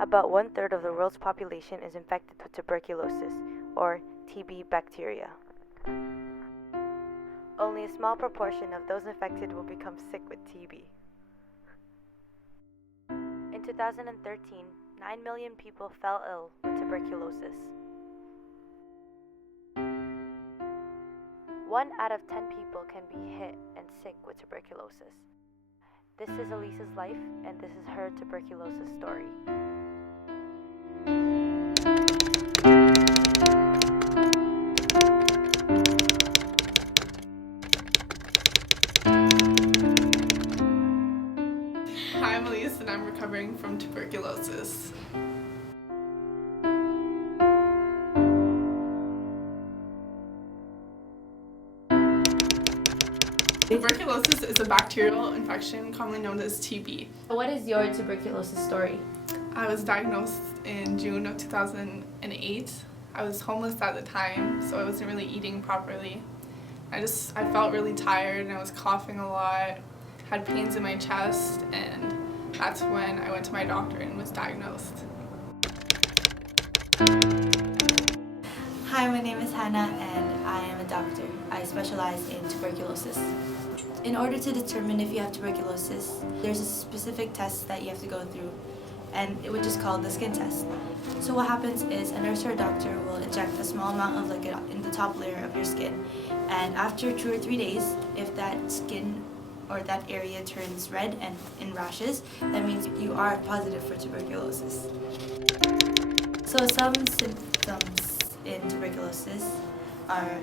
About one-third of the world's population is infected with tuberculosis, or TB bacteria. Only a small proportion of those infected will become sick with TB. In 2013, 9 million people fell ill with tuberculosis. 1 out of 10 people can be hit and sick with tuberculosis. This is Elise's life, and this is her tuberculosis story. Hi, I'm Elise, and I'm recovering from tuberculosis. Tuberculosis is a bacterial infection commonly known as TB. What is your tuberculosis story? I was diagnosed in June of 2008. I was homeless at the time, so I wasn't really eating properly. I felt really tired and I was coughing a lot, had pains in my chest, and that's when I went to my doctor and was diagnosed. Hi, my name is Hannah and I am a doctor. I specialize in tuberculosis. In order to determine if you have tuberculosis, there's a specific test that you have to go through, and it would just call the skin test. So what happens is a nurse or a doctor will inject a small amount of liquid in the top layer of your skin, and after 2 or 3 days, if that skin or that area turns red and in rashes, that means you are positive for tuberculosis. So some symptoms in tuberculosis are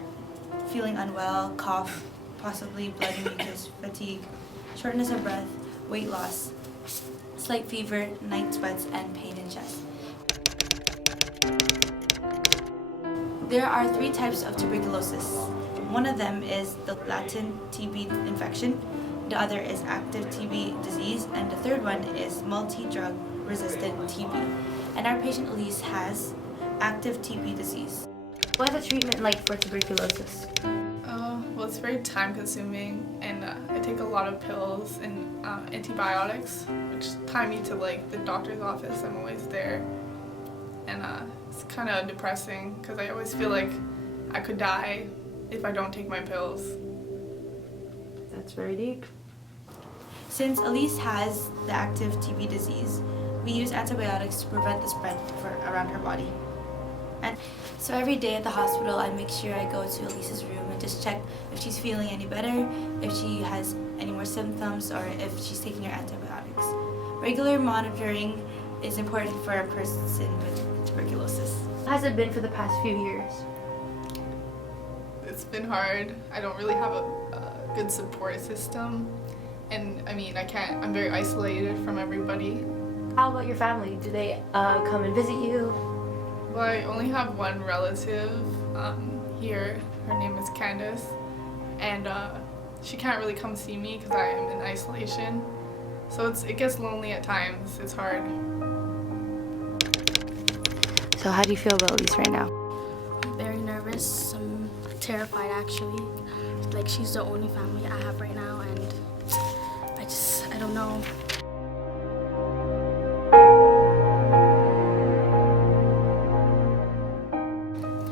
feeling unwell, cough, possibly blood and mucus, fatigue, shortness of breath, weight loss, slight fever, night sweats, and pain in chest. There are 3 types of tuberculosis. One of them is the latent TB infection, the other is active TB disease, and the third one is multi-drug resistant TB. And our patient Elise has active TB disease. What's the treatment like for tuberculosis? Well, it's very time consuming, and I take a lot of pills and antibiotics, which tie me to the doctor's office. I'm always there, and it's kind of depressing because I always feel like I could die if I don't take my pills. That's very deep. Since Elise has the active TB disease, we use antibiotics to prevent the spread around her body. And so every day at the hospital, I make sure I go to Elise's room and just check if she's feeling any better, if she has any more symptoms, or if she's taking her antibiotics. Regular monitoring is important for a person with tuberculosis. How has it been for the past few years? It's been hard. I don't really have a good support system, and I'm very isolated from everybody. How about your family? Do they come and visit you? Well, I only have one relative here. Her name is Candace, and she can't really come see me because I am in isolation. So it gets lonely at times. It's hard. So how do you feel about Elise right now? I'm very nervous. I'm terrified actually. Like she's the only family I have right now, and I don't know.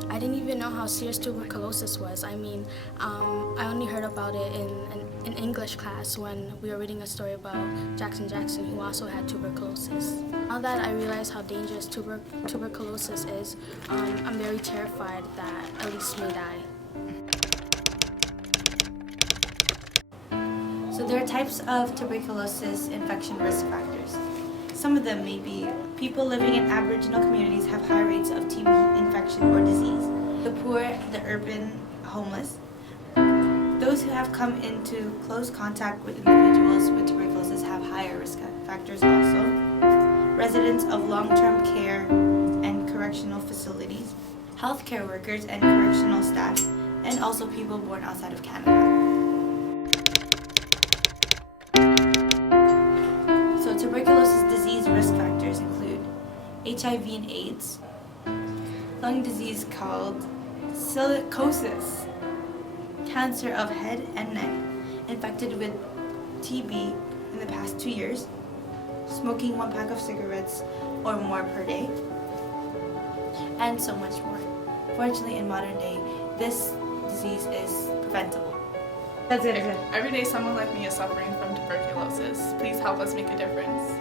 I didn't even know how serious tuberculosis was. I only heard about it in English class when we were reading a story about Jackson, who also had tuberculosis. Now that I realize how dangerous tuberculosis is, I'm very terrified that Elise may die. So there are types of tuberculosis infection risk factors. Some of them may be people living in Aboriginal communities have high rates of TB infection or disease. The poor, the urban, homeless. Those who have come into close contact with individuals with tuberculosis have higher risk factors also. Residents of long-term care and correctional facilities, healthcare workers and correctional staff, and also people born outside of Canada. So tuberculosis disease risk factors include HIV and AIDS, lung disease called silicosis, cancer of head and neck, infected with TB in the past 2 years, smoking 1 pack of cigarettes or more per day, and so much more. Fortunately, in modern day, this disease is preventable. That's good. Good. Every day someone like me is suffering from tuberculosis. Please help us make a difference.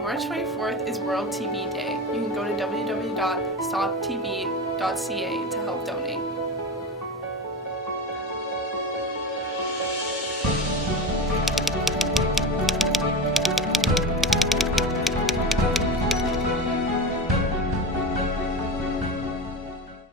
March 24th is World TB Day. You can go to www.stoptb.ca to help donate.